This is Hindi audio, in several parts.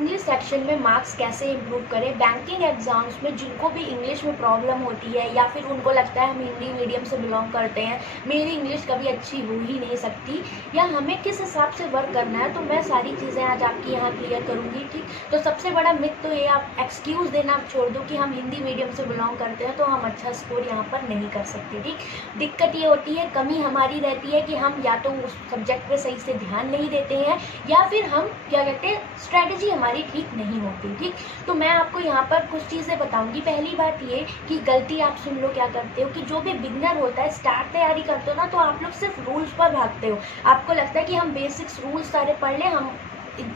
इंग्लिश सेक्शन में मार्क्स कैसे इम्प्रूव करें। बैंकिंग एग्जाम्स में जिनको भी इंग्लिश में प्रॉब्लम होती है या फिर उनको लगता है हम हिंदी मीडियम से बिलोंग करते हैं, मेरी इंग्लिश कभी अच्छी हो ही नहीं सकती, या हमें किस हिसाब से वर्क करना है, तो मैं सारी चीज़ें आज आपकी यहाँ क्लियर करूँगी। ठीक, तो सबसे बड़ा मिथ तो ये आप एक्सक्यूज़ देना छोड़ दो कि हम हिंदी मीडियम से बिलोंग करते हैं तो हम अच्छा स्कोर यहाँ पर नहीं कर सकते। ठीक, दिक्कत ये होती है, कमी हमारी रहती है कि हम या तो उस सब्जेक्ट पे सही से ध्यान नहीं देते हैं या फिर हम क्या कहते हैं स्ट्रैटेजी हमारी ठीक नहीं होती। ठीक, तो मैं आपको यहाँ पर कुछ चीज़ें बताऊंगी। पहली बात ये कि गलती आप सुन लो क्या करते हो कि जो भी बिगनर होता है, स्टार्ट तैयारी करते हो ना, तो आप लोग सिर्फ रूल्स पर भागते हो। आपको लगता है कि हम बेसिक्स रूल्स सारे पढ़ लें, हम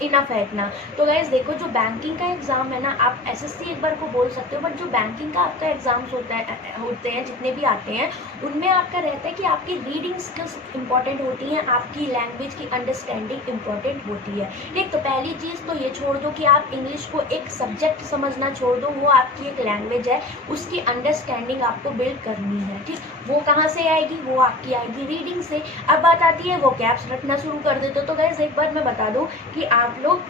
इनफ है इतना। तो गाइस देखो, जो बैंकिंग का एग्जाम है ना, आप एसएससी एक बार को बोल सकते हो, बट जो बैंकिंग का आपका एग्जाम्स होते हैं जितने भी आते हैं, उनमें आपका रहता है कि आपकी रीडिंग स्किल्स इंपॉर्टेंट होती हैं, आपकी लैंग्वेज की अंडरस्टैंडिंग इंपॉर्टेंट होती है। ठीक, तो पहली चीज़ तो ये छोड़ दो कि आप इंग्लिश को एक सब्जेक्ट समझना छोड़ दो, वो आपकी एक लैंग्वेज है, उसकी अंडरस्टैंडिंग आपको बिल्ड करनी है। ठीक, वो कहाँ से आएगी? वो आपकी आएगी रीडिंग से। अब बात आती है वो कैप्स रटना शुरू कर देते हो, तो गाइस एक बार मैं बता दूं कि आप लोग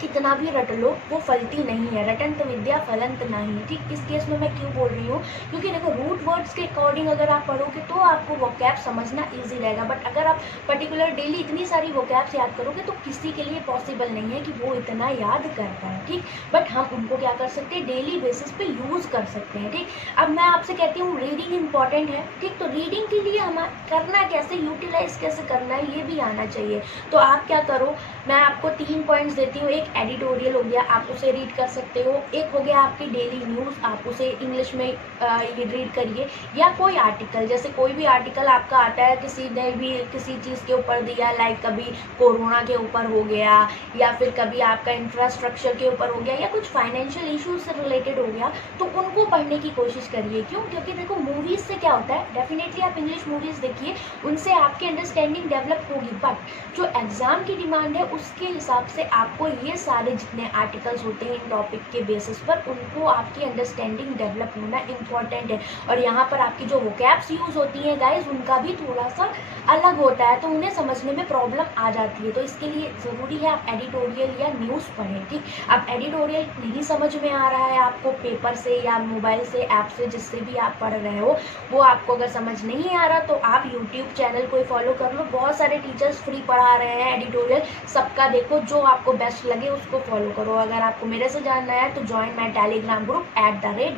कितना भी रट लो वो फलती नहीं है, रटंत विद्या फलंत नहीं। ठीक, इस केस में मैं क्यों बोल रही हूँ, क्योंकि देखो रूट वर्ड्स के अकॉर्डिंग अगर आप पढ़ोगे तो आपको वोकैब समझना इजी रहेगा, बट अगर आप पर्टिकुलर डेली इतनी सारी वोकैब्स याद करोगे तो किसी के लिए पॉसिबल नहीं है कि वो इतना याद कर पाए। ठीक, बट हम उनको क्या कर सकते हैं, डेली बेसिस पे यूज कर सकते हैं। ठीक, अब मैं आपसे कहती हूँ रीडिंग इंपॉर्टेंट है। ठीक, तो रीडिंग के लिए हमें करना कैसे, यूटिलाइज कैसे करना है, ये भी आना चाहिए। तो आप क्या करो, मैं आपको 3 पॉइंट्स देती हूँ। एक एडिटोरियल हो गया, आप उसे रीड कर सकते हो। एक हो गया आपकी डेली न्यूज़, आप उसे इंग्लिश में रीड करिए। या कोई आर्टिकल, जैसे कोई भी आर्टिकल आपका आता है, किसी ने भी किसी चीज़ के ऊपर दिया, लाइक कभी कोरोना के ऊपर हो गया, या फिर कभी आपका इंफ्रास्ट्रक्चर के ऊपर हो गया, या कुछ फाइनेंशियल इशूज से रिलेटेड हो गया, तो उनको पढ़ने की कोशिश करिए। क्यों? क्योंकि देखो मूवीज़ से क्या होता है, डेफिनेटली आप इंग्लिश मूवीज़ देखिए, उनसे आपकी अंडरस्टैंडिंग डेवलप होगी, बट जो एग्ज़ाम की डिमांड है उसके हिसाब से आपको ये सारे जितने आर्टिकल्स होते हैं इन टॉपिक के बेसिस पर, उनको आपकी अंडरस्टैंडिंग डेवलप होना इंपॉर्टेंट है। और यहाँ पर आपकी जो वोकैब्स यूज़ होती हैं गाइस, उनका भी थोड़ा सा अलग होता है, तो उन्हें समझने में प्रॉब्लम आ जाती है। तो इसके लिए ज़रूरी है आप एडिटोरियल या न्यूज़ पढ़ें। ठीक, अब एडिटोरियल नहीं समझ में आ रहा है आपको पेपर से या मोबाइल से, ऐप से, जिससे भी आप पढ़ रहे हो, वो आपको अगर समझ नहीं आ रहा तो आप यूट्यूब चैनल को फॉलो कर लो। बहुत सारे टीचर्स फ्री पढ़ा रहे हैं एडिटोरियल, सबका देखो, जो आपको बेस्ट लगे उसको फॉलो करो। अगर आपको मेरे से जानना है तो join my Telegram group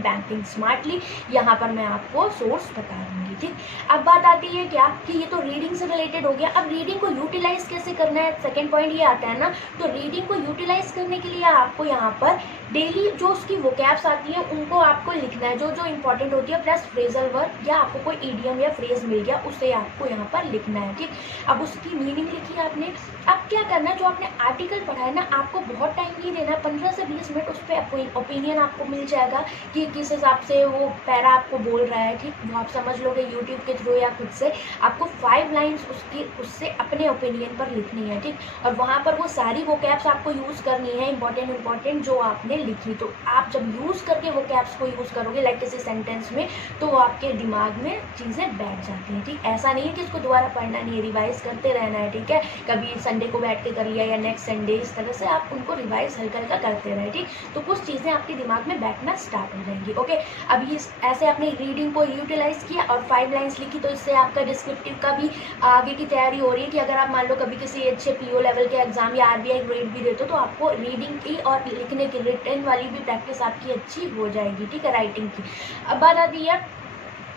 @bankingsmartly, यहाँ पर मैं आपको सोर्स बता दूंगी। ठीक, अब बात आती है क्या कि ये तो रीडिंग से रिलेटेड हो गया। अब रीडिंग को यूटिलाइज कैसे करना है, सेकंड पॉइंट ये आता है ना। तो रीडिंग को यूटिलाइज करने के लिए आपको यहाँ पर डेली जो उसकी वोकैब्स आती है उनको आपको लिखना है, जो जो इंपॉर्टेंट होती है, प्लस फ्रेजल वर्ड, या आपको कोई ईडियम या फ्रेज मिल गया उसे आपको यहाँ पर लिखना है। ठीक, अब उसकी मीनिंग लिखी आपने। अब क्या करना है, जो आपने आर्टिकल पढ़ा है ना, आपको बहुत टाइम नहीं देना, 15 से 20 मिनट उस पर ओपिनियन आपको मिल जाएगा कि किस हिसाब से वो पैरा आपको बोल रहा है। ठीक, वो आप समझ लोगे यूट्यूब के थ्रू या खुद से। आपको 5 लाइन्स उससे अपने ओपिनियन पर लिखनी है। ठीक, और वहाँ पर वो सारी वोकैब्स आपको यूज़ करनी है, इंपॉर्टेंट जो आपने लिखी। तो आप जब यूज़ करके वोकैब्स को यूज़ करोगे लाइक किसी सेंटेंस में, तो वो आपके दिमाग में चीज़ें बैठ जाती हैं। ठीक, ऐसा नहीं है कि इसको दोबारा पढ़ना नहीं है, रिवाइज करते रहना है। ठीक है, कभी संडे को बैठ के कर लिया या नेक्स्ट संडे, इस तरह से आप उनको रिवाइज हल्का हल्का करते रहे। ठीक, तो कुछ चीज़ें आपके दिमाग में बैठना स्टार्ट हो जाएंगी। ओके, अब ये ऐसे आपने रीडिंग को यूटिलाइज किया और 5 लाइन्स लिखी, तो इससे आपका डिस्क्रिप्टिव का भी आगे की तैयारी हो रही है कि अगर आप मान लो कभी किसी अच्छे पीओ लेवल के एग्जाम या आरबीआई ग्रेड भी देते हो, तो आपको रीडिंग की और लिखने की रिटन वाली भी प्रैक्टिस आपकी अच्छी हो जाएगी। ठीक है, राइटिंग की। अब बात आती है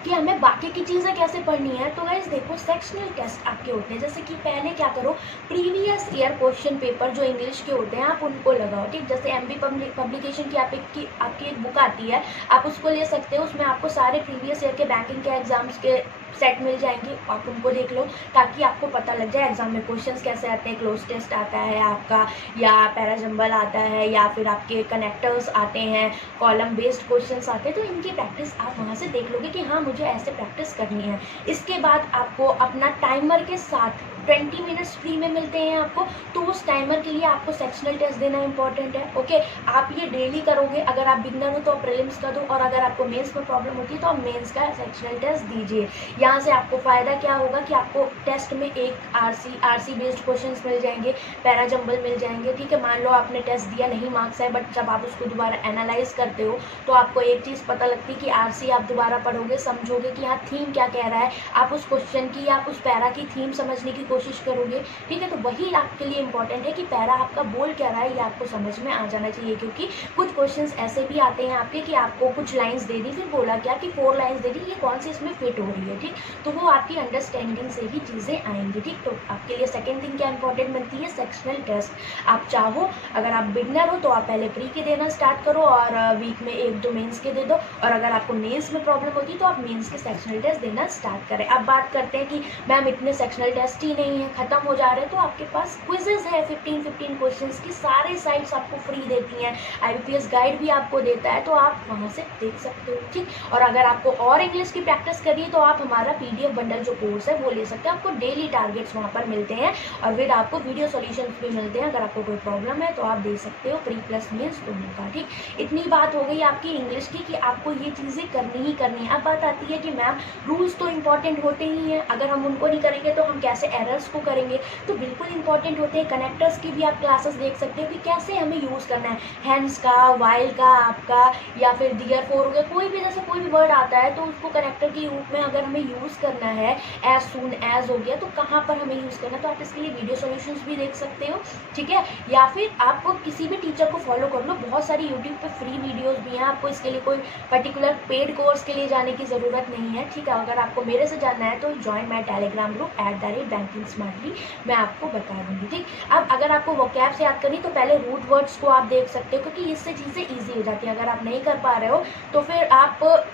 कि हमें बाकी की चीज़ें कैसे पढ़नी है। तो गाइस देखो, सेक्शनल टेस्ट आपके होते हैं, जैसे कि पहले क्या करो, प्रीवियस ईयर क्वेश्चन पेपर जो इंग्लिश के होते हैं आप उनको लगाओ। ठीक, जैसे एमबी पब्लिकेशन की आपकी एक बुक आती है, आप उसको ले सकते हो। उसमें आपको सारे प्रीवियस ईयर के बैंकिंग के एग्जाम्स के सेट मिल जाएंगे, आप उनको देख लो ताकि आपको पता लग जाए एग्जाम में क्वेश्चंस कैसे आते हैं। क्लोज टेस्ट आता है आपका, या पैराजंबल आता है, या फिर आपके कनेक्टर्स आते हैं, कॉलम बेस्ड क्वेश्चंस आते हैं। तो इनकी प्रैक्टिस आप वहाँ से देख लोगे कि हाँ मुझे ऐसे प्रैक्टिस करनी है। इसके बाद आपको अपना टाइमर के साथ 20 मिनट्स फ्री में मिलते हैं आपको, तो उस टाइमर के लिए आपको सेक्शनल टेस्ट देना इंपॉर्टेंट है। ओके, आप ये डेली करोगे। अगर आप बिगनर हो तो आप प्रीलिम्स का दो, और अगर आपको मेंस में प्रॉब्लम होती है तो आप मेंस का सेक्शनल टेस्ट दीजिए। यहाँ से आपको फ़ायदा क्या होगा कि आपको टेस्ट में एक आरसी बेस्ड क्वेश्चंस मिल जाएंगे, पैरा जंबल मिल जाएंगे, ठीक है। मान लो आपने टेस्ट दिया, नहीं मार्क्स है, बट जब आप उसको दोबारा एनालाइज करते हो तो आपको एक चीज़ पता लगती है कि आरसी आप दोबारा पढ़ोगे, समझोगे कि हाँ थीम क्या कह रहा है, आप उस क्वेश्चन की या उस पैरा की थीम समझने की कोशिश करोगे, ठीक है। तो वही आपके लिए इंपॉर्टेंट है कि पैरा आपका बोल क्या रहा है ये आपको समझ में आ जाना चाहिए, क्योंकि कुछ क्वेश्चंस ऐसे भी आते हैं आपके कि आपको कुछ लाइंस दे दी, फिर बोला क्या कि 4 लाइंस दे दी, ये कौन सी इसमें फिट हो रही है, ठीक। तो वो आपकी अंडरस्टैंडिंग से ही चीज़ें आएंगी, ठीक। तो आपके लिए सेकेंड थिंग क्या इंपॉर्टेंट बनती है, सेक्शनल टेस्ट। आप चाहो, अगर आप बिगनर हो तो आप पहले प्री के देना स्टार्ट करो और वीक में 1-2 मेंस के दे दो, और अगर आपको मेंस में प्रॉब्लम होती है तो आप मेंस के सेक्शनल टेस्ट देना स्टार्ट करें। अब बात करते हैं कि मैम इतने सेक्शनल टेस्ट ही नहीं है, खत्म हो जा रहे हैं, तो आपके पास क्विजेज है 15 क्वेश्चंस की, सारे साइट्स आपको फ्री देती हैं, IBPS गाइड भी आपको देता है, तो आप वहाँ से देख सकते हो, ठीक। और अगर आपको और इंग्लिश की प्रैक्टिस करनी है तो आप हमारा PDF बंडल जो कोर्स है वो ले सकते हैं, आपको डेली टारगेट्स वहाँ पर मिलते हैं और फिर आपको वीडियो सॉल्यूशंस भी मिलते हैं। अगर आपको कोई प्रॉब्लम है तो आप दे सकते हो, प्री प्लस मेंस दोनों का, ठीक। इतनी बात हो गई आपकी इंग्लिश की कि आपको ये चीज़ें करनी ही करनी है। अब बात आती है कि मैम रूल्स तो इंपॉर्टेंट होते ही हैं, अगर हम उनको नहीं करेंगे तो हम कैसे एरर्स को करेंगे, तो बिल्कुल इंपॉर्टेंट होते हैं। कनेक्टर्स की भी आप क्लासेस देख सकते हो कि कैसे हमें यूज़ करना है, हैंड्स का, वाइल का आपका, या फिर डियर फोर हो गया, कोई भी जैसे कोई भी वर्ड आता है तो उसको कनेक्टर के रूप में अगर हमें यूज़ करना है, एज सून एज हो गया, तो कहाँ पर हमें यूज़ करना है, तो आप इसके लिए वीडियो सॉल्यूशंस भी देख सकते हो, ठीक है। या फिर आपको किसी भी टीचर को फॉलो कर लो, बहुत सारी यूट्यूब पे फ्री वीडियोस भी हैं, आपको इसके लिए कोई पर्टिकुलर पेड कोर्स के लिए जाने की ज़रूरत नहीं है, ठीक है। अगर आपको मेरे से जानना है तो join my Telegram group @banking smartly, मैं आपको बता दूँगी, ठीक। अब अगर आपको वोकैब से याद करनी तो पहले रूट वर्ड्स को आप देख सकते हो, क्योंकि इससे चीज़ें ईजी हो जाती हैं। अगर आप नहीं कर पा रहे हो तो फिर आप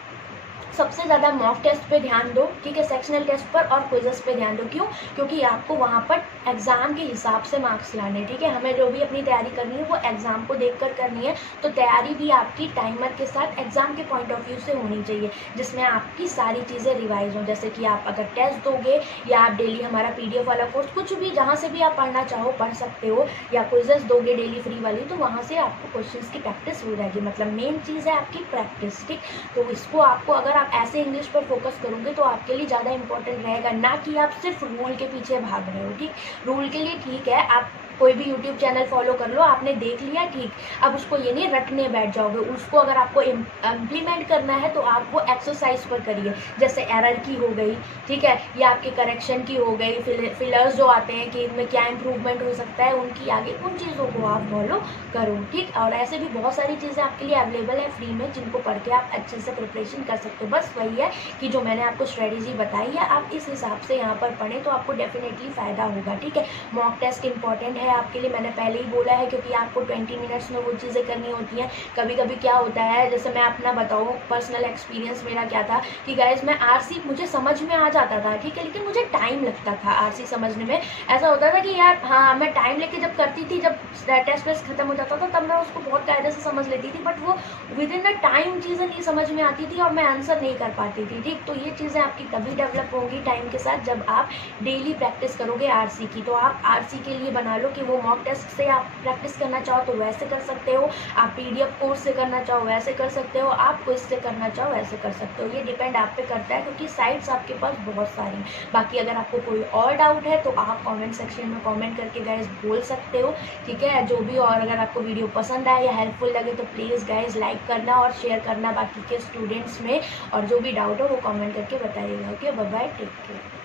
सबसे ज़्यादा मॉक टेस्ट पे ध्यान दो, ठीक है, सेक्शनल टेस्ट पर और क्विजेस पे ध्यान दो। क्यों? क्योंकि आपको वहाँ पर एग्ज़ाम के हिसाब से मार्क्स लाने, ठीक है। हमें जो भी अपनी तैयारी करनी है वो एग्ज़ाम को देखकर करनी है, तो तैयारी भी आपकी टाइमर के साथ एग्ज़ाम के पॉइंट ऑफ व्यू से होनी चाहिए, जिसमें आपकी सारी चीज़ें रिवाइज हों। जैसे कि आप अगर टेस्ट दोगे या आप डेली हमारा PDF वाला कोर्स, कुछ भी जहाँ से भी आप पढ़ना चाहो पढ़ सकते हो, या क्विजेस दोगे डेली फ्री वाली, तो वहाँ से आपको क्वेश्चंस की प्रैक्टिस हो जाएगी। मतलब मेन चीज़ है आपकी प्रैक्टिस, ठीक। तो इसको आपको अगर आप ऐसे इंग्लिश पर फोकस करोगे तो आपके लिए ज़्यादा इंपॉर्टेंट रहेगा, ना कि आप सिर्फ रूल के पीछे भाग रहे हो, ठीक। रूल के लिए ठीक है, आप कोई भी यूट्यूब चैनल फॉलो कर लो, आपने देख लिया, ठीक। अब उसको ये नहीं रटने बैठ जाओगे, उसको अगर आपको इम्प्लीमेंट करना है तो आप वो एक्सरसाइज पर करिए, जैसे एरर की हो गई, ठीक है, या आपके करेक्शन की हो गई, फिलर्स जो आते हैं कि इनमें क्या इंप्रूवमेंट हो सकता है, उनकी आगे उन चीज़ों को आप फॉलो करो, ठीक। और ऐसे भी बहुत सारी चीज़ें आपके लिए अवेलेबल है फ्री में, जिनको पढ़ के आप अच्छे से प्रिपरेशन कर सकते हो। बस वही है कि जो मैंने आपको स्ट्रेटेजी बताई है, आप इस हिसाब से यहाँ पर पढ़ें तो आपको डेफिनेटली फ़ायदा होगा, ठीक है। मॉक टेस्ट इंपॉर्टेंट है आपके लिए, मैंने पहले ही बोला है, क्योंकि आपको 20 मिनट्स में वो चीज़ें करनी होती हैं। कभी कभी क्या होता है, जैसे मैं अपना बताऊँ, पर्सनल एक्सपीरियंस मेरा क्या था कि गाइस मैं आरसी मुझे समझ में आ जाता था, ठीक है, लेकिन मुझे टाइम लगता था आरसी समझने में। ऐसा होता था कि यार हाँ, मैं टाइम लेके जब करती थी, जब टेस्ट वेस्ट खत्म हो जाता था तब मैं उसको बहुत कायदे से समझ लेती थी, बट वो विद इन द टाइम चीज़ें नहीं समझ में आती थी और मैं आंसर नहीं कर पाती थी, ठीक। तो ये चीज़ें आपकी तभी डेवलप होंगी टाइम के साथ जब आप डेली प्रैक्टिस करोगे आरसी की। तो आप आरसी के लिए बना लो कि वो मॉक टेस्ट से आप प्रैक्टिस करना चाहो तो वैसे कर सकते हो, आप PDF कोर्स से करना चाहो वैसे कर सकते हो, आप क्विज से करना चाहो वैसे कर सकते हो। ये डिपेंड आप पे करता है, क्योंकि साइट्स आपके पास बहुत सारी हैं। बाकी अगर आपको कोई और डाउट है तो आप कमेंट सेक्शन में कमेंट करके गाइज बोल सकते हो, ठीक है, जो भी। और अगर आपको वीडियो पसंद आए या हेल्पफुल लगे तो प्लीज़ गाइज लाइक करना और शेयर करना बाकी के स्टूडेंट्स में, और जो भी डाउट हो वो कमेंट करके बताइएगा। Okay, bye bye, take care.